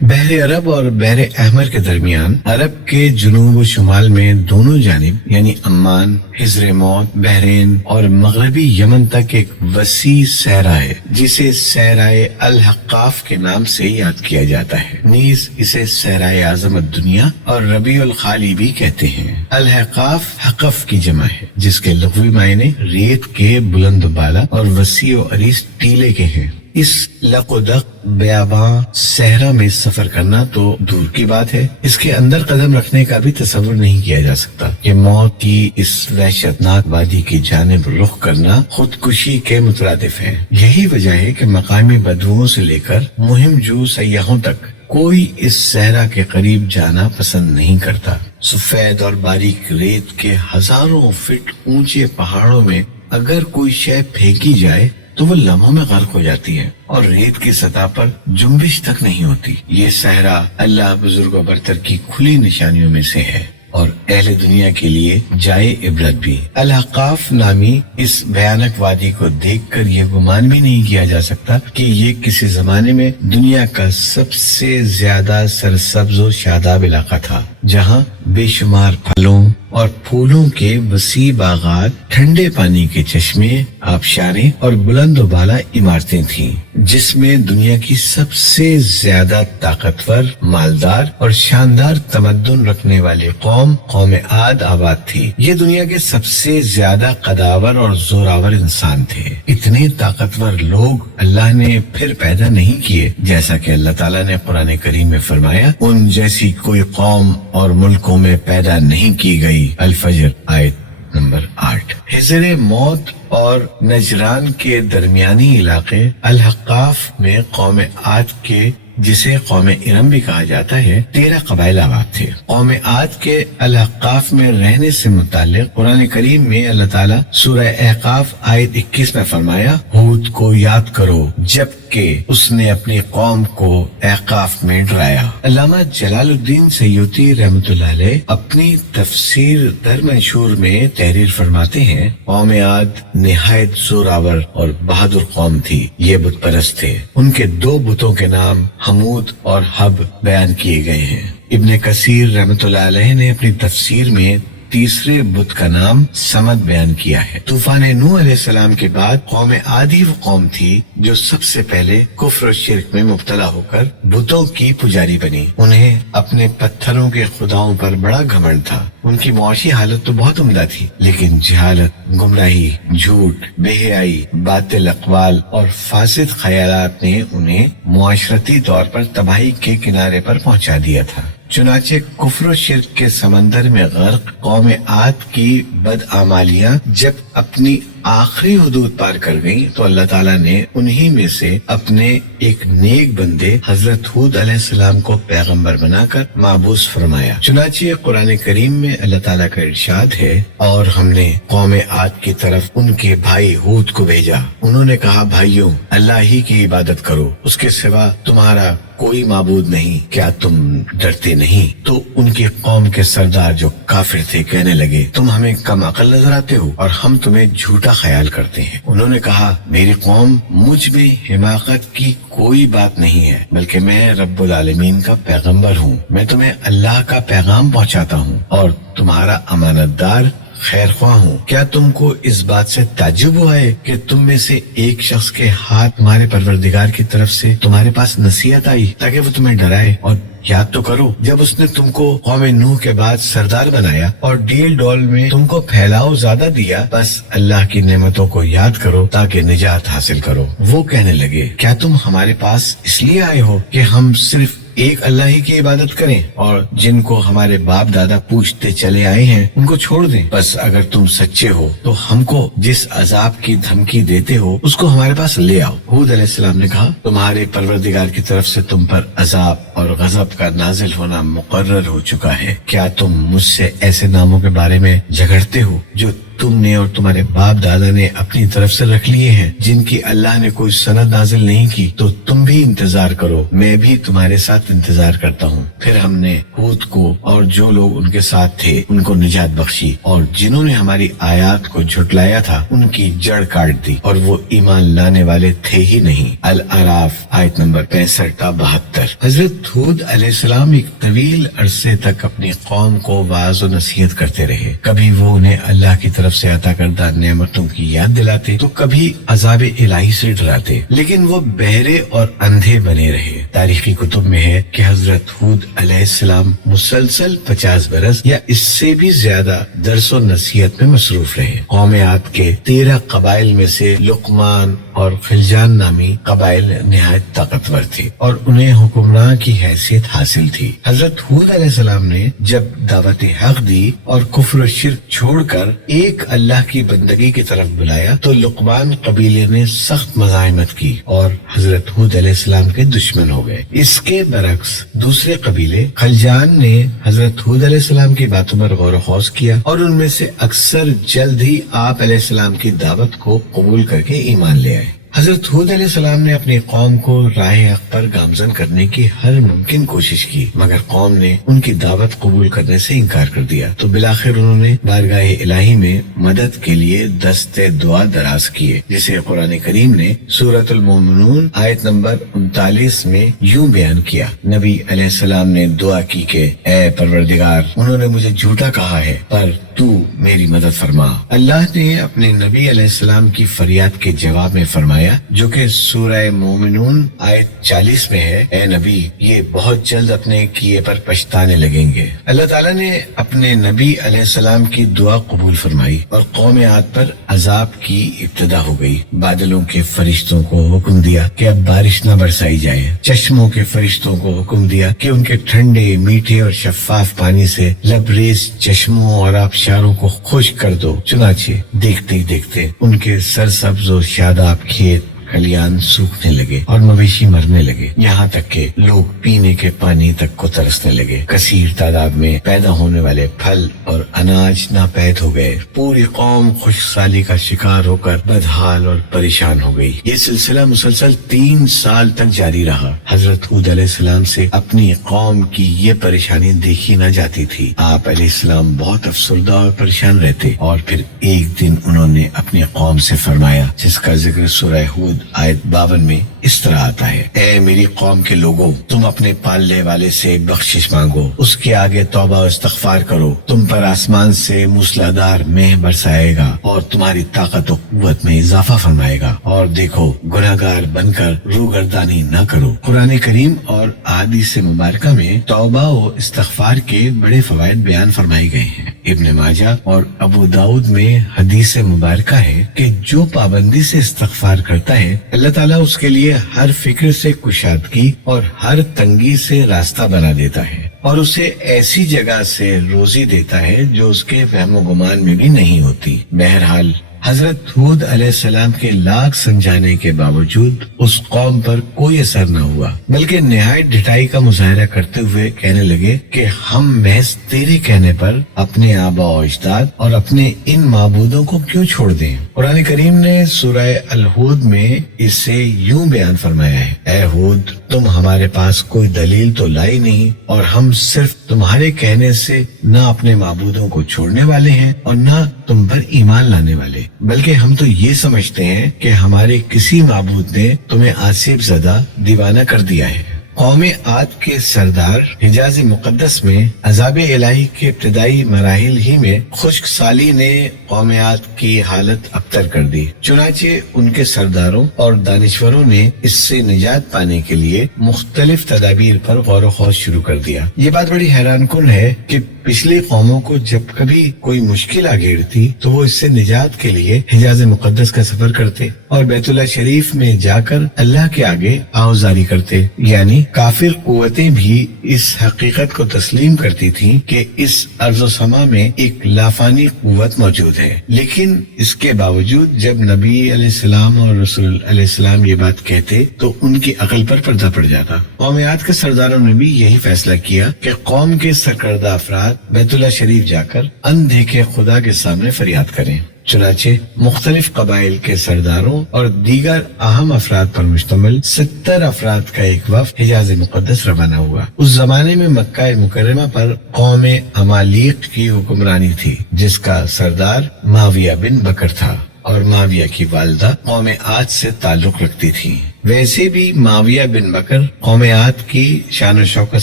بحر عرب اور بحر احمر کے درمیان عرب کے جنوب و شمال میں دونوں جانب یعنی عمان، حضر موت، بحرین اور مغربی یمن تک ایک وسیع صحرا ہے جسے صحرائے الحقاف کے نام سے یاد کیا جاتا ہے۔ نیز اسے صحرائے عظمت دنیا اور ربیع الخالی بھی کہتے ہیں۔ الحقاف حقف کی جمع ہے جس کے لغوی معنی ریت کے بلند و بالا اور وسیع و عریض ٹیلے کے ہیں۔ اس لقدق بیاباں صحرا میں سفر کرنا تو دور کی بات ہے، اس کے اندر قدم رکھنے کا بھی تصور نہیں کیا جا سکتا کہ موت کی اس وحشتناک وادی کی جانب رخ کرنا خودکشی کے مترادف ہے۔ یہی وجہ ہے کہ مقامی بدوؤں سے لے کر مہم جو سیاحوں تک کوئی اس صحرا کے قریب جانا پسند نہیں کرتا۔ سفید اور باریک ریت کے ہزاروں فٹ اونچے پہاڑوں میں اگر کوئی شے پھینکی جائے تو وہ لمحوں میں غرق ہو جاتی ہے اور ریت کی سطح پر جنبش تک نہیں ہوتی۔ یہ صحرا اللہ بزرگ و برتر کی کھلی نشانیوں میں سے ہے اور اہل دنیا کے لیے جائے عبرت بھی۔ الحقاف نامی اس بھیانک وادی کو دیکھ کر یہ گمان بھی نہیں کیا جا سکتا کہ یہ کسی زمانے میں دنیا کا سب سے زیادہ سرسبز و شاداب علاقہ تھا، جہاں بے شمار پھلوں اور پھولوں کے وسیع باغات، ٹھنڈے پانی کے چشمے، آبشاریں اور بلند و بالا عمارتیں تھیں، جس میں دنیا کی سب سے زیادہ طاقتور، مالدار اور شاندار تمدن رکھنے والے قوم عاد آباد تھی۔ یہ دنیا کے سب سے زیادہ قداور اور زوراور انسان تھے۔ اتنے طاقتور لوگ اللہ نے پھر پیدا نہیں کیے، جیسا کہ اللہ تعالیٰ نے قرآن کریم میں فرمایا، ان جیسی کوئی قوم اور ملکوں میں پیدا نہیں کی گئی۔ الفجر آیت نمبر 8۔ حضر موت اور نجران کے درمیانی علاقے الحقاف میں قوم عاد کے، جسے قوم ارم بھی کہا جاتا ہے، 13 قبائل آباد تھے۔ قوم عاد کے الحقاف میں رہنے سے متعلق قرآن کریم میں اللہ تعالیٰ سورہ احقاف آیت 21 میں فرمایا، ہود کو یاد کرو جب کہ اس نے اپنی قوم کو احقاف میں ڈرایا۔ علامہ جلال الدین سیوطی رحمۃ اللہ علیہ اپنی تفسیر در منشور میں تحریر فرماتے ہیں، قوم عاد نہایت زوراور اور بہادر قوم تھی، یہ بت پرست تھے۔ ان کے 2 بتوں کے نام حمود اور حب بیان کیے گئے ہیں۔ ابن کثیر رحمۃ اللہ علیہ نے اپنی تفسیر میں تیسرے بت کا نام سمد بیان کیا ہے۔ طوفان نوح علیہ السلام کے بعد قوم عادی وہ قوم تھی جو سب سے پہلے کفر و شرک میں مبتلا ہو کر بتوں کی پجاری بنی۔ انہیں اپنے پتھروں کے خداؤں پر بڑا گھمنڈ تھا۔ ان کی معاشی حالت تو بہت عمدہ تھی، لیکن جہالت، گمراہی، جھوٹ، بے حیائی، باطل اقوال اور فاسد خیالات نے انہیں معاشرتی طور پر تباہی کے کنارے پر پہنچا دیا تھا۔ چنانچہ کفر و شرک کے سمندر میں غرق قوم عاد کی بدعمالیاں جب اپنی آخری حدود پار کر گئیں تو اللہ تعالیٰ نے انہی میں سے اپنے ایک نیک بندے حضرت ہود علیہ السلام کو پیغمبر بنا کر مابعوث فرمایا۔ چنانچہ قرآن کریم میں اللہ تعالیٰ کا ارشاد ہے، اور ہم نے قوم عاد کی طرف ان کے بھائی ہود کو بھیجا، انہوں نے کہا، بھائیوں اللہ ہی کی عبادت کرو، اس کے سوا تمہارا کوئی معبود نہیں، کیا تم ڈرتے نہیں؟ تو ان کی قوم کے سردار جو کافر تھے کہنے لگے، تم ہمیں کم عقل نظر آتے ہو اور ہم تمہیں جھوٹا خیال کرتے ہیں۔ انہوں نے کہا، میری قوم مجھ میں حماقت کی کوئی بات نہیں ہے، بلکہ میں رب العالمین کا پیغمبر ہوں، میں تمہیں اللہ کا پیغام پہنچاتا ہوں اور تمہارا امانت دار خیر خواہ ہوں۔ کیا تم کو اس بات سے تعجب ہوا ہے کہ تم میں سے ایک شخص کے ہاتھ تمہارے پروردگار کی طرف سے تمہارے پاس نصیحت آئی تاکہ وہ تمہیں ڈرائے؟ اور یاد تو کرو جب اس نے تم کو قوم نوح کے بعد سردار بنایا اور ڈیل ڈول میں تم کو پھیلاؤ زیادہ دیا، بس اللہ کی نعمتوں کو یاد کرو تاکہ نجات حاصل کرو۔ وہ کہنے لگے، کیا تم ہمارے پاس اس لیے آئے ہو کہ ہم صرف ایک اللہ ہی کی عبادت کریں اور جن کو ہمارے باپ دادا پوچھتے چلے آئے ہیں ان کو چھوڑ دیں؟ بس اگر تم سچے ہو تو ہم کو جس عذاب کی دھمکی دیتے ہو اس کو ہمارے پاس لے آؤ۔ ہود علیہ السلام نے کہا، تمہارے پروردگار کی طرف سے تم پر عذاب اور غضب کا نازل ہونا مقرر ہو چکا ہے۔ کیا تم مجھ سے ایسے ناموں کے بارے میں جھگڑتے ہو جو تم نے اور تمہارے باپ دادا نے اپنی طرف سے رکھ لیے ہیں جن کی اللہ نے کوئی سند نازل نہیں کی، تو تم بھی انتظار کرو، میں بھی تمہارے ساتھ انتظار کرتا ہوں۔ پھر ہم نے ہود کو اور جو لوگ ان کے ساتھ تھے ان کو نجات بخشی، اور جنہوں نے ہماری آیات کو جھٹلایا تھا ان کی جڑ کاٹ دی، اور وہ ایمان لانے والے تھے ہی نہیں۔ الاعراف آیت نمبر 65 تا 72۔ حضرت ہود علیہ السلام ایک طویل عرصے تک اپنی قوم کو واعظ و نصیحت کرتے رہے۔ کبھی وہ انہیں اللہ کی طرف سے عطا کردہ نعمتوں کی یاد دلاتے تو کبھی عذاب الہی سے ڈراتے، لیکن وہ بہرے اور اندھے بنے رہے۔ تاریخی کتب میں ہے کہ حضرت ہود علیہ السلام مسلسل 50 برس یا اس سے بھی زیادہ درس و نصیحت میں مصروف رہے۔ قوم عاد کے 13 قبائل میں سے لقمان اور خلجان نامی قبائل نہایت طاقتور تھے اور انہیں حکمراں کی حیثیت حاصل تھی۔ حضرت ہود علیہ السلام نے جب دعوت حق دی اور کفر و شرک چھوڑ کر ایک اللہ کی بندگی کی طرف بلایا تو لقمان قبیلے نے سخت مزاحمت کی اور حضرت ہود علیہ السلام کے دشمن ہو گئے۔ اس کے برعکس دوسرے قبیلے خلجان نے حضرت ہود علیہ السلام کی باتوں پر غور و خوض کیا اور ان میں سے اکثر جلد ہی آپ علیہ السلام کی دعوت کو قبول کر کے ایمان لے آئے۔ حضرت ہود علیہ السلام نے اپنی قوم کو راہ حق پر گامزن کرنے کی ہر ممکن کوشش کی، مگر قوم نے ان کی دعوت قبول کرنے سے انکار کر دیا، تو بالآخر انہوں نے بارگاہ الہی میں مدد کے لیے دست دعا دراز کیے، جسے قرآن کریم نے سورۃ المومنون آیت نمبر 39 میں یوں بیان کیا۔ نبی علیہ السلام نے دعا کی کہ اے پروردگار، انہوں نے مجھے جھوٹا کہا ہے پر تو میری مدد فرما۔ اللہ نے اپنے نبی علیہ السلام کی فریاد کے جواب میں فرمایا، جو کہ سورہ مومنون آیت 40 میں ہے، اے نبی، یہ بہت جلد اپنے کیے پر پچھتانے لگیں گے۔ اللہ تعالیٰ نے اپنے نبی علیہ السلام کی دعا قبول فرمائی اور قوم عاد پر عذاب کی ابتدا ہو گئی۔ بادلوں کے فرشتوں کو حکم دیا کہ اب بارش نہ برسائی جائے، چشموں کے فرشتوں کو حکم دیا کہ ان کے ٹھنڈے، میٹھے اور شفاف پانی سے لبریز چشموں اور آبشاروں کو خشک کر دو۔ چنانچہ دیکھتے ہی دیکھتے ان کے سرسبز و شاداب کھیت کھلیان سوکھنے لگے اور مویشی مرنے لگے، یہاں تک کہ لوگ پینے کے پانی تک کو ترسنے لگے۔ کثیر تعداد میں پیدا ہونے والے پھل اور اناج ناپید ہو گئے۔ پوری قوم خشک سالی کا شکار ہو کر بدحال اور پریشان ہو گئی۔ یہ سلسلہ مسلسل 3 سال تک جاری رہا۔ حضرت ہود علیہ السلام سے اپنی قوم کی یہ پریشانی دیکھی نہ جاتی تھی۔ آپ علیہ السلام بہت افسردہ اور پریشان رہتے، اور پھر ایک دن انہوں نے اپنی قوم سے فرمایا، جس کا ذکر سورہ ہود آیت 52 میں اس طرح آتا ہے، اے میری قوم کے لوگوں، تم اپنے پالنے والے سے بخشش مانگو، اس کے آگے توبہ و استغفار کرو، تم پر آسمان سے موسلادھار مہ برسائے گا اور تمہاری طاقت و قوت میں اضافہ فرمائے گا، اور دیکھو گناہگار بن کر روگردانی نہ کرو۔ قرآن کریم اور احادیث مبارکہ میں توبہ و استغفار کے بڑے فوائد بیان فرمائے گئے ہیں۔ ابن ماجہ اور ابو داؤد میں حدیث مبارکہ ہے کہ جو پابندی سے استغفار کرتا ہے اللہ تعالیٰ اس کے لیے ہر فکر سے کشادگی اور ہر تنگی سے راستہ بنا دیتا ہے، اور اسے ایسی جگہ سے روزی دیتا ہے جو اس کے فہم و گمان میں بھی نہیں ہوتی۔ بہرحال حضرت ہود علیہ السلام کے لاکھ سمجھانے کے باوجود اس قوم پر کوئی اثر نہ ہوا، بلکہ نہایت ڈٹائی کا مظاہرہ کرتے ہوئے کہنے لگے کہ ہم محض تیرے کہنے پر اپنے آبا و اجداد اور اپنے ان معبودوں کو کیوں چھوڑ دیں۔ قرآن کریم نے سورہ الہود میں اسے یوں بیان فرمایا ہے، اے ہود، تم ہمارے پاس کوئی دلیل تو لائی نہیں، اور ہم صرف تمہارے کہنے سے نہ اپنے معبودوں کو چھوڑنے والے ہیں اور نہ تم پر ایمان لانے والے، بلکہ ہم تو یہ سمجھتے ہیں کہ ہمارے کسی معبود نے تمہیں آصف زدہ دیوانہ کر دیا ہے۔ قوم عاد کے سردار حجاز مقدس میں عذاب الہی کے ابتدائی مراحل ہی میں خشک سالی نے قوم عاد کی حالت ابتر کر دی، چنانچہ ان کے سرداروں اور دانشوروں نے اس سے نجات پانے کے لیے مختلف تدابیر پر غور و خوض شروع کر دیا۔ یہ بات بڑی حیران کن ہے کہ پچھلی قوموں کو جب کبھی کوئی مشکل آ گھیرتی تو وہ اس سے نجات کے لیے حجاز مقدس کا سفر کرتے اور بیت اللہ شریف میں جا کر اللہ کے آگے آوزاری کرتے، یعنی کافر قوتیں بھی اس حقیقت کو تسلیم کرتی تھیں کہ اس ارض و سما میں ایک لافانی قوت موجود ہے، لیکن اس کے باوجود جب نبی علیہ السلام اور رسول علیہ السلام یہ بات کہتے تو ان کی عقل پر پردہ پڑ جاتا۔ قومیات کے سرداروں نے بھی یہی فیصلہ کیا کہ قوم کے سرکردہ افراد بیت اللہ شریف جا کر اندھیکھے خدا کے سامنے فریاد کریں۔ چنانچہ مختلف قبائل کے سرداروں اور دیگر اہم افراد پر مشتمل 70 افراد کا ایک وفد حجاز مقدس روانہ ہوا۔ اس زمانے میں مکہ مکرمہ پر قوم عمالیق کی حکمرانی تھی، جس کا سردار معاویہ بن بکر تھا، اور معاویہ کی والدہ قوم عاد سے تعلق رکھتی تھی۔ ویسے بھی معاویہ بن بکر قوم عاد کی شان و شوکت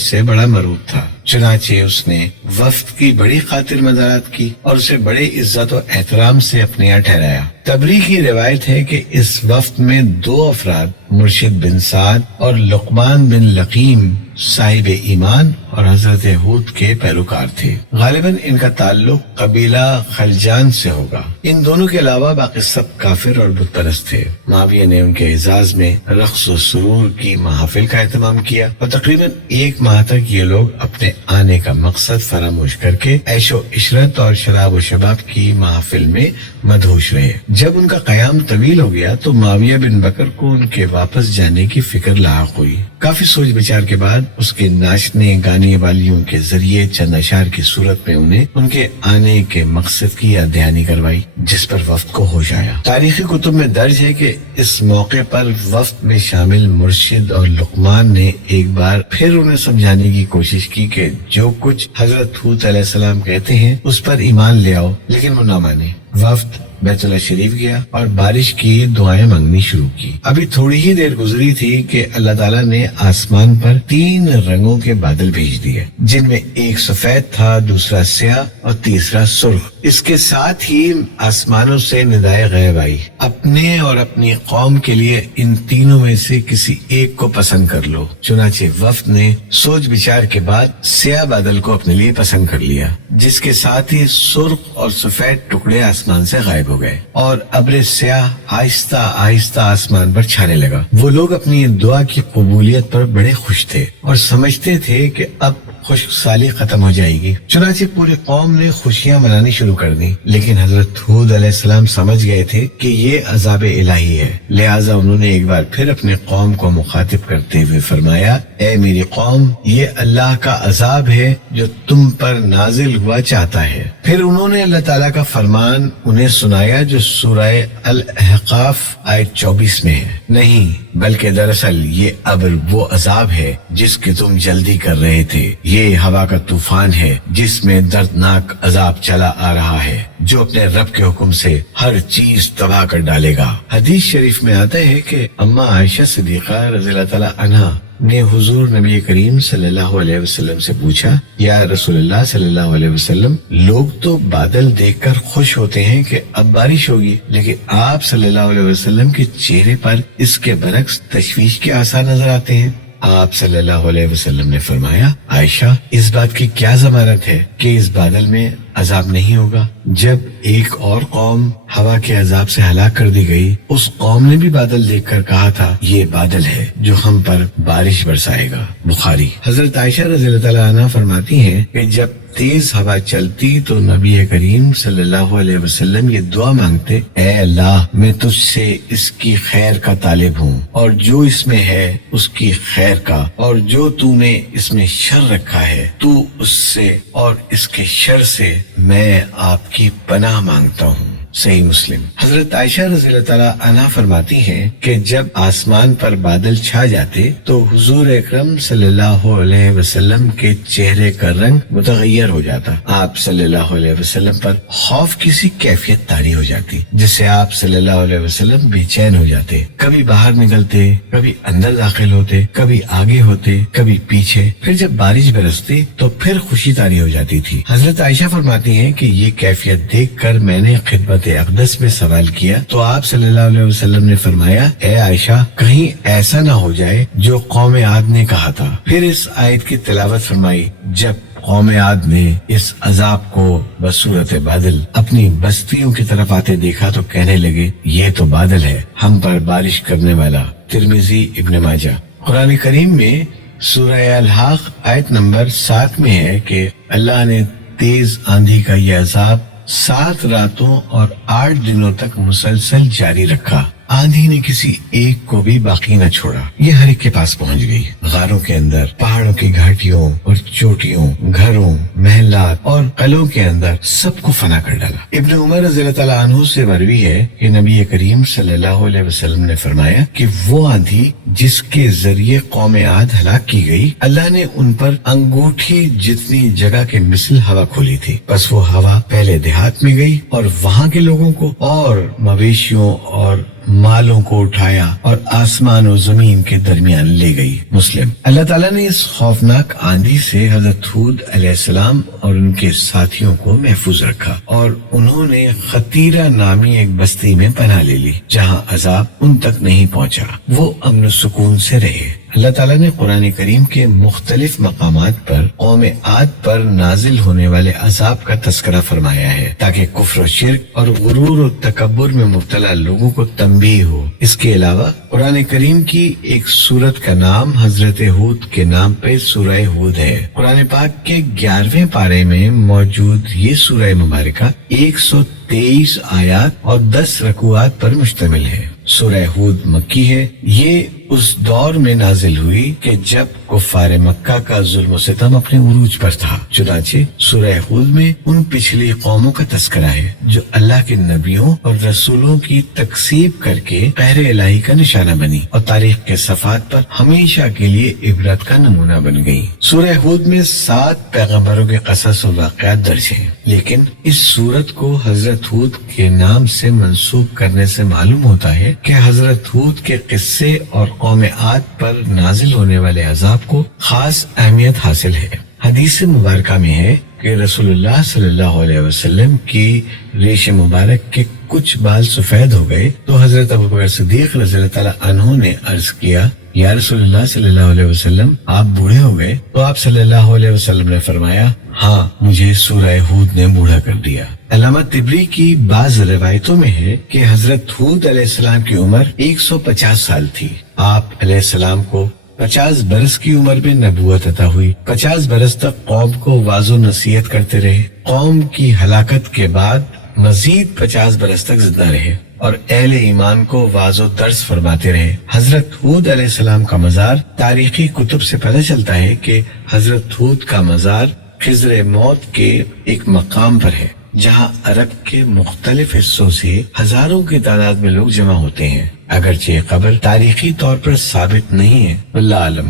سے بڑا مرعوب تھا، چنانچہ اس نے وفد کی بڑی خاطر مدارات کی اور اسے بڑے عزت و احترام سے اپنے یہاں ٹھہرایا۔ تبری کی روایت ہے کہ اس وفد میں 2 افراد مرشد بن سعد اور لقمان بن لقیم صاحب ایمان اور حضرت ہود کے پیروکار تھے۔ غالباً ان کا تعلق قبیلہ خلجان سے ہوگا۔ ان دونوں کے علاوہ باقی سب کافر اور بت پرست تھے۔ معاویہ نے ان کے اعزاز میں رقص و سرور کی محافل کا اہتمام کیا اور تقریباً 1 ماہ تک یہ لوگ اپنے آنے کا مقصد فراموش کر کے عیش و عشرت اور شراب و شباب کی محافل میں مدہوش رہے۔ جب ان کا قیام طویل ہو گیا تو معاویہ بن بکر کو ان کے واپس جانے کی فکر لاحق ہوئی۔ کافی سوچ بچار کے بعد اس کے ناچنے گانے والیوں کے ذریعے چند اشعار کی صورت میں انہیں ان کے آنے کے مقصد کی یاد دہانی کروائی، جس پر وفد کو ہوش آیا۔ تاریخی کتب میں درج ہے کہ اس موقع پر وفد میں شامل مرشد اور لقمان نے ایک بار پھر انہیں سمجھانے کی کوشش کی کہ جو کچھ حضرت ہود علیہ السلام کہتے ہیں اس پر ایمان لے آؤ، لیکن وہ نہ مانے۔ وفد بیت اللہ شریف گیا اور بارش کی دعائیں مانگنی شروع کی۔ ابھی تھوڑی ہی دیر گزری تھی کہ اللہ تعالیٰ نے آسمان پر 3 رنگوں کے بادل بھیج دیے، جن میں ایک سفید تھا، دوسرا سیاہ اور تیسرا سرخ۔ اس کے ساتھ ہی آسمانوں سے ندائے غیب آئی، اپنے اور اپنی قوم کے لیے ان تینوں میں سے کسی ایک کو پسند کر لو۔ چنانچہ وفد نے سوچ بچار کے بعد سیاہ بادل کو اپنے لیے پسند کر لیا، جس کے ساتھ ہی سرخ اور سفید ٹکڑے آسمان سے غائب ہو گئے اور ابر سیاہ آہستہ آہستہ آسمان پر چھانے لگا۔ وہ لوگ اپنی دعا کی قبولیت پر بڑے خوش تھے اور سمجھتے تھے کہ اب خشک سالی ختم ہو جائے گی۔ چنانچہ پوری قوم نے خوشیاں منانی شروع کر دی، لیکن حضرت ہود علیہ السلام سمجھ گئے تھے کہ یہ عذاب الہی ہے، لہٰذا انہوں نے ایک بار پھر اپنے قوم کو مخاطب کرتے ہوئے فرمایا، اے میری قوم، یہ اللہ کا عذاب ہے جو تم پر نازل ہوا چاہتا ہے۔ پھر انہوں نے اللہ تعالیٰ کا فرمان انہیں سنایا جو سورہ الاحقاف آیت 24 میں ہے، نہیں بلکہ دراصل یہ ابر وہ عذاب ہے جس کی تم جلدی کر رہے تھے، یہ ہوا کا طوفان ہے جس میں دردناک عذاب چلا آ رہا ہے، جو اپنے رب کے حکم سے ہر چیز تباہ کر ڈالے گا۔ حدیث شریف میں آتا ہے کہ اماں عائشہ صدیقہ رضی اللہ تعالی عنہا نے حضور نبی کریم صلی اللہ علیہ وسلم سے پوچھا، یا رسول اللہ صلی اللہ علیہ وسلم، لوگ تو بادل دیکھ کر خوش ہوتے ہیں کہ اب بارش ہوگی، لیکن آپ صلی اللہ علیہ وسلم کے چہرے پر اس کے برعکس تشویش کے آثار نظر آتے ہیں۔ آپ صلی اللہ علیہ وسلم نے فرمایا، عائشہ، اس بات کی کیا ضمانت ہے کہ اس بادل میں عذاب نہیں ہوگا؟ جب ایک اور قوم ہوا کے عذاب سے ہلاک کر دی گئی، اس قوم نے بھی بادل دیکھ کر کہا تھا، یہ بادل ہے جو ہم پر بارش برسائے گا۔ بخاری۔ حضرت عائشہ رضی اللہ تعالیٰ عنہ فرماتی ہیں کہ جب تیز ہوا چلتی تو نبی کریم صلی اللہ علیہ وسلم یہ دعا مانگتے، اے اللہ، میں تجھ سے اس کی خیر کا طالب ہوں، اور جو اس میں ہے اس کی خیر کا، اور جو تو نے اس میں شر رکھا ہے تو اس سے اور اس کے شر سے میں آپ کی پناہ مانگتا ہوں۔ صحیح مسلم۔ حضرت عائشہ رضی اللہ تعالیٰ عنہ فرماتی ہیں کہ جب آسمان پر بادل چھا جاتے تو حضور اکرم صلی اللہ علیہ وسلم کے چہرے کا رنگ متغیر ہو جاتا، آپ صلی اللہ علیہ وسلم پر خوف کی سی کیفیت طاری ہو جاتی، جس سے آپ صلی اللہ علیہ وسلم بے چین ہو جاتے، کبھی باہر نکلتے، کبھی اندر داخل ہوتے، کبھی آگے ہوتے، کبھی پیچھے۔ پھر جب بارش برستی تو پھر خوشی طاری ہو جاتی تھی۔ حضرت عائشہ فرماتی ہیں کہ یہ کیفیت دیکھ کر میں نے خدمت اقدس میں سوال کیا تو آپ صلی اللہ علیہ وسلم نے فرمایا، اے عائشہ، کہیں ایسا نہ ہو جائے جو قوم عاد نے کہا تھا۔ پھر اس آیت کی تلاوت فرمائی۔ جب قوم عاد نے اس عذاب کو بصورت بادل اپنی بستیوں کی طرف آتے دیکھا تو کہنے لگے، یہ تو بادل ہے ہم پر بارش کرنے والا۔ ترمذی، ابن ماجہ۔ قرآن کریم میں سورہ الحاق آیت نمبر 7 میں ہے کہ اللہ نے تیز آندھی کا یہ عذاب 7 راتوں اور 8 دنوں تک مسلسل جاری رکھا. آندھی نے کسی ایک کو بھی باقی نہ چھوڑا. یہ ہر ایک کے پاس پہنچ گئی. غاروں کے اندر، پہاڑوں کی گھاٹیوں اور چوٹیوں، گھروں، محلات اور قلعوں کے اندر سب کو فنا کر ڈالا. ابن عمر رضی اللہ تعالیٰ عنہ سے مروی ہے کہ نبی کریم صلی اللہ علیہ وسلم نے فرمایا کہ وہ آندھی جس کے ذریعے قوم عاد ہلاک کی گئی، اللہ نے ان پر انگوٹھی جتنی جگہ کے مثل ہوا کھولی تھی. بس وہ ہوا پہلے دیہات میں گئی اور وہاں کے لوگوں کو اور مویشیوں اور مالوں کو اٹھایا اور آسمان و زمین کے درمیان لے گئی. مسلم. اللہ تعالیٰ نے اس خوفناک آندھی سے حضرت ہود علیہ السلام اور ان کے ساتھیوں کو محفوظ رکھا اور انہوں نے خطیرہ نامی ایک بستی میں پناہ لے لی جہاں عذاب ان تک نہیں پہنچا. وہ امن و سکون سے رہے. اللہ تعالیٰ نے قرآن کریم کے مختلف مقامات پر قوم عاد پر نازل ہونے والے عذاب کا تذکرہ فرمایا ہے تاکہ کفر و شرک اور غرور و تکبر میں مبتلا لوگوں کو تنبیہ ہو. اس کے علاوہ قرآن کریم کی ایک سورت کا نام حضرت ہود کے نام پہ سورہ ہود ہے. قرآن پاک کے 11ویں پارے میں موجود یہ سورہ مبارکہ 123 آیات اور 10 رکوعات پر مشتمل ہے. سورہ ہود مکی ہے. یہ اس دور میں نازل ہوئی کہ جب کفار مکہ کا ظلم و ستم اپنے عروج پر تھا. چنانچہ سورہ ہود میں ان پچھلی قوموں کا تذکرہ ہے جو اللہ کے نبیوں اور رسولوں کی تکذیب کر کے قہر الہی کا نشانہ بنی اور تاریخ کے صفحات پر ہمیشہ کے لیے عبرت کا نمونہ بن گئی. سورہ ہود میں 7 پیغمبروں کے قصص و واقعات درج ہیں، لیکن اس سورت کو حضرت ہود کے نام سے منسوب کرنے سے معلوم ہوتا ہے کہ حضرت ہود کے قصے اور قوم عاد پر نازل ہونے والے عذاب کو خاص اہمیت حاصل ہے. حدیث مبارکہ میں ہے کہ رسول اللہ صلی اللہ علیہ وسلم کی ریش مبارک کے کچھ بال سفید ہو گئے تو حضرت ابوبکر صدیق رضی اللہ تعالیٰ عنہ نے عرض کیا، یا رسول اللہ صلی اللہ علیہ وسلم آپ بوڑھے ہو گئے؟ تو آپ صلی اللہ علیہ وسلم نے فرمایا، ہاں مجھے سورہ ہود نے بوڑھا کر دیا. علامہ طبری کی بعض روایتوں میں ہے کہ حضرت ہود علیہ السلام کی عمر 150 سال تھی. آپ علیہ السلام کو 50 برس کی عمر میں نبوت عطا ہوئی. 50 برس تک قوم کو واعظ و نصیحت کرتے رہے. قوم کی ہلاکت کے بعد مزید 50 برس تک زندہ رہے اور اہل ایمان کو واعظ و درس فرماتے رہے. حضرت ہود علیہ السلام کا مزار تاریخی کتب سے پتہ چلتا ہے کہ حضرت ہود کا مزار خضر موت کے ایک مقام پر ہے جہاں عرب کے مختلف حصوں سے ہزاروں کی تعداد میں لوگ جمع ہوتے ہیں. اگرچہ یہ قبر تاریخی طور پر ثابت نہیں ہے، واللہ اعلم.